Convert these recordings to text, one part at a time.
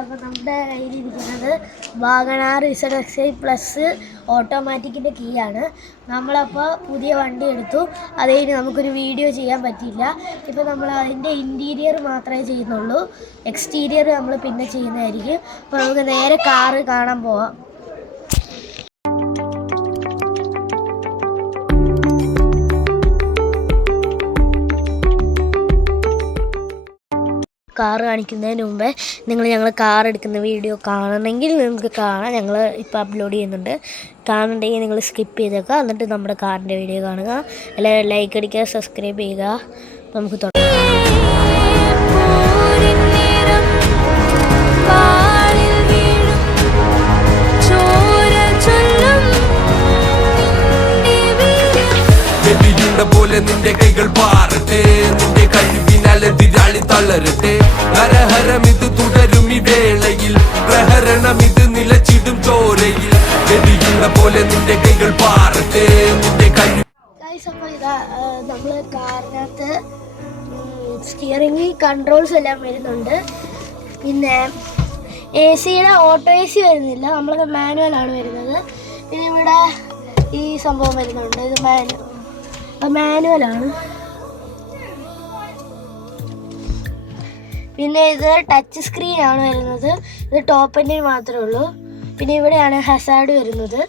അപ്പോൾ നമ്മുടെ കയ്യിലിരിക്കുന്നത് Wagon R ZX+, ഓട്ടോമാറ്റിക്കിൻ്റെ key ആണ്. നമ്മളപ്പോൾ പുതിയ വണ്ടി എടുത്തു. അത് കഴിഞ്ഞ് നമുക്കൊരു വീഡിയോ ചെയ്യാൻ പറ്റിയില്ല. ഇപ്പോൾ നമ്മൾ അതിൻ്റെ ഇൻറ്റീരിയർ മാത്രമേ ചെയ്യുന്നുള്ളൂ. എക്സ്റ്റീരിയർ നമ്മൾ പിന്നെ ചെയ്യുന്നതായിരിക്കും. അപ്പോൾ നമുക്ക് നേരെ കാറ് കാണാൻ പോവാം. കാറ് കാണിക്കുന്നതിന് മുമ്പേ ഞങ്ങൾ കാർ എടുക്കുന്ന വീഡിയോ കാണണമെങ്കിൽ നിങ്ങൾക്ക് കാണാം. ഞങ്ങൾ ഇപ്പോൾ അപ്ലോഡ് ചെയ്യുന്നുണ്ട്. കാണുന്നുണ്ടെങ്കിൽ നിങ്ങൾ സ്കിപ്പ് ചെയ്തേക്കുക. എന്നിട്ട് നമ്മുടെ കാറിൻ്റെ വീഡിയോ കാണുക. എല്ലാവരും ലൈക്ക് അടിക്കുക, സബ്സ്ക്രൈബ് ചെയ്യുക. നമുക്ക് തുടങ്ങാം. പോലെ നിന്റെ കൈകൾ പാറട്ടെ, നിന്റെ കഴിവിനാലെതിരാളി തളരട്ടെ. ഹരഹരമിത് തുടരും ഈ വേളയിൽ, പ്രഹരണമിത് നിലച്ചിടും ചോരയിൽ. ഗതിയുടെ പോലെ നിന്റെ കൈകൾ പാറട്ടെ, നിന്റെ കഴിവ്. അപ്പോൾ ഇതാ നമ്മൾ കാറിനകത്ത് സ്റ്റിയറിംഗ് കൺട്രോൾസ് എല്ലാം വരുന്നുണ്ട്. പിന്നെ AC ഓട്ടോ AC വരുന്നില്ല, നമ്മളത് മാനുവലാണ് വരുന്നത്. പിന്നെ ഇവിടെ ഈ സംഭവം വരുന്നുണ്ട്, ഇത് മാനുവലാണ്. പിന്നെ ഇത് ടച്ച് സ്ക്രീൻ ആണ് വരുന്നത്. ഇത് ടോപ്പ് എൻഡിൽ മാത്രമേ ഉള്ളൂ. പിന്നെ ഇവിടെയാണ് ഹസാർഡ് വരുന്നത്.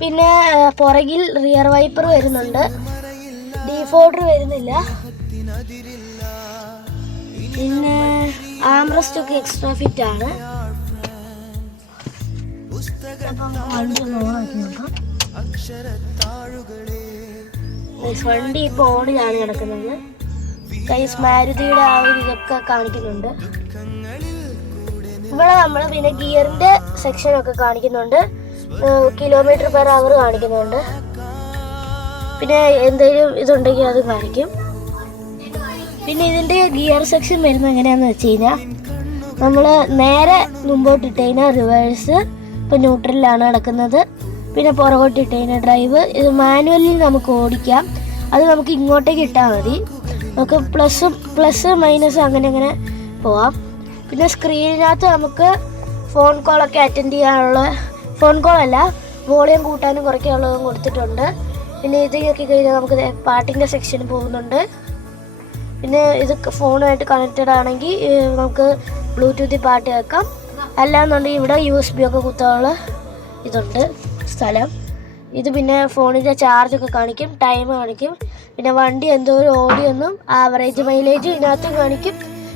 പിന്നെ പുറകിൽ റിയർ വൈപ്പർ വരുന്നുണ്ട്. ഡീഫോൾഡർ വരുന്നില്ല. പിന്നെ ആംറസ്റ്റ് ഒക്കെ എക്സ്ട്രാ ഫിറ്റ് ആണ്. വണ്ടി ഇപ്പോൾ ഓണിലാണ് കിടക്കുന്നത്. മാരുതിയുടെ ആ ഒരു ഇതൊക്കെ കാണിക്കുന്നുണ്ട്. ഇവിടെ നമ്മൾ പിന്നെ ഗിയറിന്റെ സെക്ഷനൊക്കെ കാണിക്കുന്നുണ്ട്. km/h കാണിക്കുന്നുണ്ട്. പിന്നെ എന്തെങ്കിലും ഇതുണ്ടെങ്കിൽ അത് കാണിക്കും. പിന്നെ ഇതിൻ്റെ ഗിയർ സെക്ഷൻ വരുന്നത് എങ്ങനെയാണെന്ന് വെച്ച് കഴിഞ്ഞാൽ, നമ്മൾ നേരെ മുമ്പോട്ടിട്ട് കഴിഞ്ഞാൽ റിവേഴ്സ്, ഇപ്പോൾ ന്യൂട്രലിലാണ് നടക്കുന്നത്. പിന്നെ പുറകോട്ടിട്ട് കഴിഞ്ഞാൽ ഡ്രൈവ്. ഇത് മാനുവലിൽ നമുക്ക് ഓടിക്കാം. അത് നമുക്ക് ഇങ്ങോട്ടേക്ക് ഇട്ടാൽ മതി. നമുക്ക് പ്ലസ് മൈനസ് അങ്ങനെ പോവാം. പിന്നെ സ്ക്രീനിനകത്ത് നമുക്ക് ഫോൺ കോളൊക്കെ അറ്റൻഡ് ചെയ്യാനുള്ള, ഫോൺ കോളല്ല, വോളിയം കൂട്ടാനും കുറയ്ക്കാനുള്ളതും കൊടുത്തിട്ടുണ്ട്. പിന്നെ ഇത് നോക്കി കഴിഞ്ഞാൽ നമുക്ക് പാട്ടിൻ്റെ സെക്ഷന് പോകുന്നുണ്ട്. പിന്നെ ഇത് ഫോണുമായിട്ട് കണക്റ്റഡ് ആണെങ്കിൽ നമുക്ക് ബ്ലൂടൂത്തിൽ പാട്ട് കേൾക്കാം. അല്ലാന്നുണ്ടെങ്കിൽ ഇവിടെ USB ഒക്കെ കുത്താനുള്ള ഇതുണ്ട് സ്ഥലം. ഇത് പിന്നെ ഫോണിൻ്റെ ചാർജൊക്കെ കാണിക്കും, ടൈം കാണിക്കും. പിന്നെ വണ്ടി എന്തോരം ഓടിയൊന്നും ആവറേജ് മൈലേജ് ഇതിനകത്തും കാണിക്കും.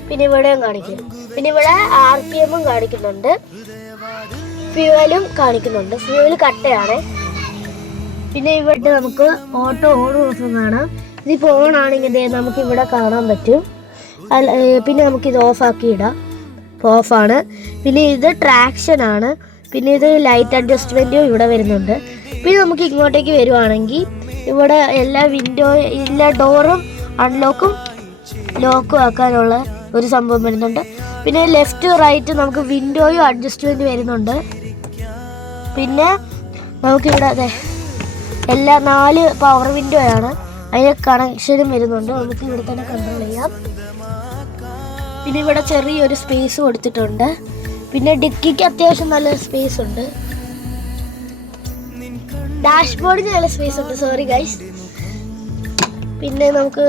പിന്നെ ഇവിടെയും കാണിക്കും. പിന്നെ ഇവിടെ RPM കാണിക്കുന്നുണ്ട്, ഫ്യൂവലും കാണിക്കുന്നുണ്ട്. ഫ്യൂവൽ കട്ടയാണ്. പിന്നെ ഇവിടെ നമുക്ക് ഓട്ടോ ഓൺ ഓഫ് കാണാം. ഇതിപ്പോൾ ഓൺ ആണെങ്കിൽ നമുക്ക് ഇവിടെ കാണാൻ പറ്റും. പിന്നെ നമുക്കിത് ഓഫാക്കി ഇടാം. ഓഫാണ്. പിന്നെ ഇത് ട്രാക്ഷൻ ആണ്. പിന്നെ ഇത് ലൈറ്റ് അഡ്ജസ്റ്റ്മെൻറ്റും ഇവിടെ വരുന്നുണ്ട്. പിന്നെ നമുക്ക് ഇങ്ങോട്ടേക്ക് വരുവാണെങ്കിൽ ഇവിടെ എല്ലാ ഡോറും അൺലോക്കും ലോക്കും ആക്കാനുള്ള ഒരു സംഭവം വരുന്നുണ്ട്. പിന്നെ ലെഫ്റ്റ് റൈറ്റ് നമുക്ക് വിൻഡോയും അഡ്ജസ്റ്റ്മെൻറ്റ് വരുന്നുണ്ട്. പിന്നെ നമുക്കിവിടെ എല്ലാ 4 പവർ വിൻഡോ ആണ്. അതിന് കണക്ഷനും വരുന്നുണ്ട്. നമുക്ക് ഇവിടെ തന്നെ കൺട്രോൾ ചെയ്യാം. പിന്നെ ഇവിടെ ചെറിയൊരു സ്പേസ് കൊടുത്തിട്ടുണ്ട്. പിന്നെ ഡിക്കിക്ക് അത്യാവശ്യം നല്ല സ്പേസ് ഉണ്ട്. ഡാഷ്ബോർഡിന് നല്ല സ്പേസ് ഉണ്ട്. Sorry guys. പിന്നെ നമുക്ക്